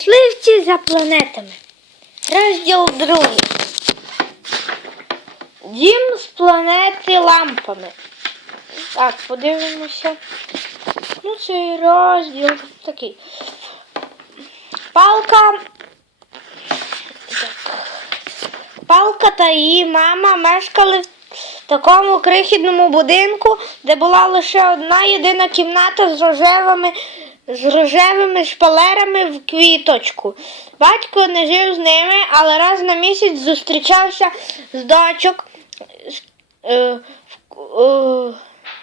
Мисливці за планетами. Розділ другий. Дім з планети лампами. Так, подивимося. Ну, цей розділ такий. Палка. Палка та її мама мешкали в такому крихітному будинку, де була лише одна єдина кімната з рожевими, з рожевими шпалерами в квіточку. Батько не жив з ними, але раз на місяць зустрічався з дочок. е, е,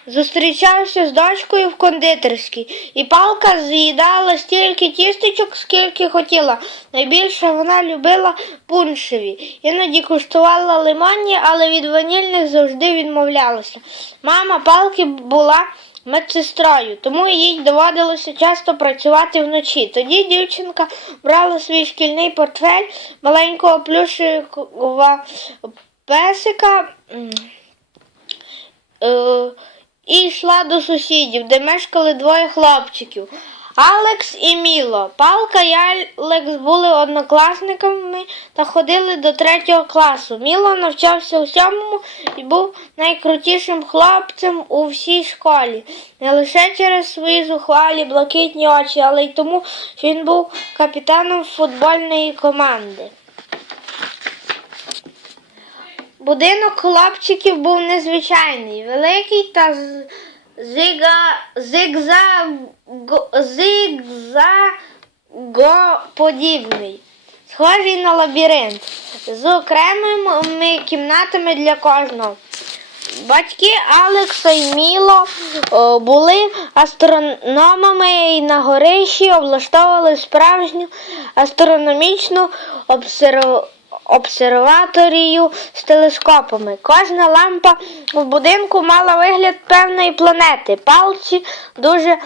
Зустрічався з дочкою в кондитерській, і палка з'їдала стільки тістечок, скільки хотіла. Найбільше вона любила пуншеві. Іноді куштувала лимонні, але від ванільних завжди відмовлялася. Мама палки була медсестрою, тому їй доводилося часто працювати вночі. Тоді дівчинка брала свій шкільний портфель, маленького плюшевого песика. е, і йшла до сусідів, де мешкали двоє хлопчиків. Алекс і Міло. Палка і Алекс були однокласниками та ходили до третього класу. Міло навчався у сьомому і був найкрутішим хлопцем у всій школі. Не лише через свої зухвалі блакитні очі, але й тому, що він був капітаном футбольної команди. Будинок хлопчиків був незвичайний, великий та зигзагоподібний, схожий на лабіринт, з окремими кімнатами для кожного. Батьки Алекса і Міло о, були астрономами і на горищі облаштовували справжню астрономічну обсерв... обсерваторію з телескопами. Кожна лампа в будинку мала вигляд певної планети. Палці дуже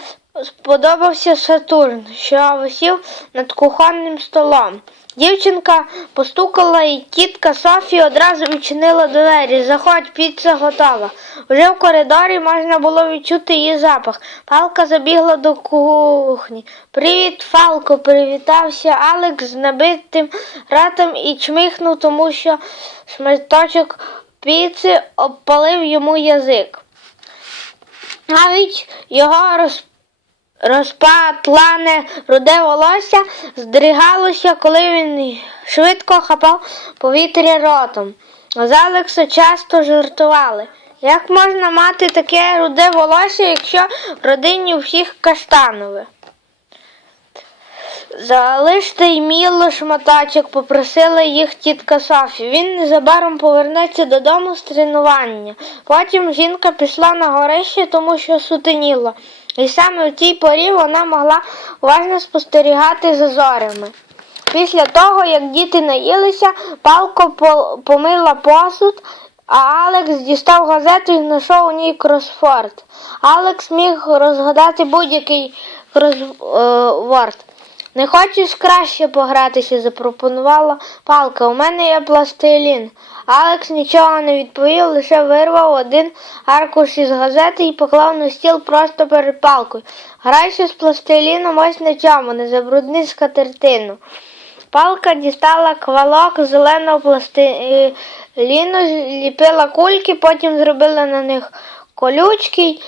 сподобався Сатурн, що висів над кухонним столом. Дівчинка постукала і тітка Софі одразу відчинила двері. Заходь, піца готова. Вже в коридорі можна було відчути її запах. Палка забігла до кухні. Привіт, Фалко, привітався Алекс з набитим ратом і чмихнув, тому що шматочок піци обпалив йому язик. Навіть його роз... розпатлане руде волосся здригалося, коли він швидко хапав повітря ротом. З Алекса часто жартували. Як можна мати таке руде волосся, якщо в родині всіх каштанове? Залиште й міло шматочок, попросила їх тітка Софі. Він незабаром повернеться додому з тренування. Потім жінка пішла на горище, тому що сутеніло. І саме в тій порі вона могла уважно спостерігати за зорями. Після того, як діти наїлися, палко помила посуд, а Алекс дістав газету і знайшов у ній кросфорд. Алекс міг розгадати будь-який кросворд. Не хочеш краще погратися, запропонувала палка. У мене є пластилін. Алекс нічого не відповів, лише вирвав один аркуш із газети і поклав на стіл просто перед палкою. Грайся з пластиліном ось на чому, не забрудни скатертину. Палка дістала квалок зеленого пластиліну, ліпила кульки, потім зробила на них колючки,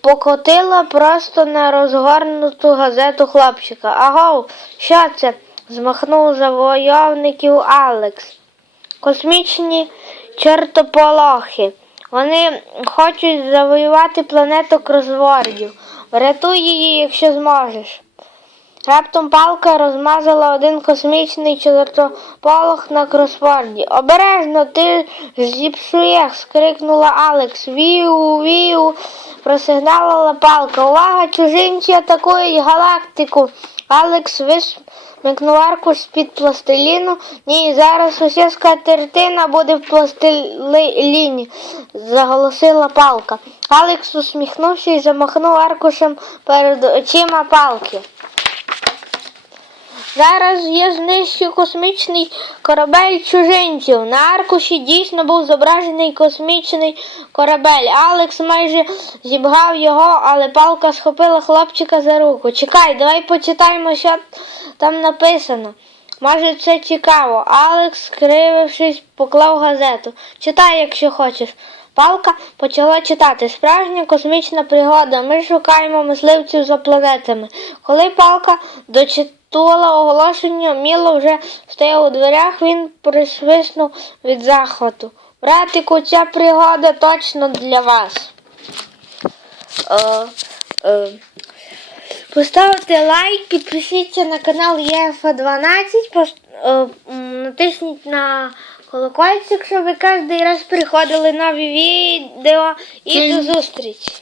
покотила просто на розгорнуту газету хлопчика. Агов, що це? змахнув завойовників Алекс. Космічні чертополохи. Вони хочуть завоювати планету кросвордів. Врятуй її, якщо зможеш. Раптом палка розмазала один космічний чортополох на кросворді. Обережно, ти зіпсуєш, скрикнула Алекс. Віу, віу, просигналила палка. Увага, чужинці атакують галактику. Алекс висмикнув аркуш з-під пластиліну. Ні, зараз уся скатертина буде в пластиліні, заголосила палка. Алекс усміхнувся і замахнув аркушем перед очима палки. Зараз я знищу космічний корабель чужинців. На аркуші дійсно був зображений космічний корабель. Алекс майже зібгав його, але палка схопила хлопчика за руку. Чекай, давай почитаємо, що там написано. Може, це цікаво. Алекс, скривившись, поклав газету. Читай, якщо хочеш. Палка почала читати. Справжня космічна пригода. Ми шукаємо мисливців за планетами. Коли палка дочитувала оголошення, Міло вже стояв у дверях, він присвиснув від захвату. Братику, ця пригода точно для вас. Е, е, Поставте лайк, підпишіться на канал ЄФ12, е, натисніть на колокольчик, щоб ви кожен раз приходили нові відео і до зустрічі.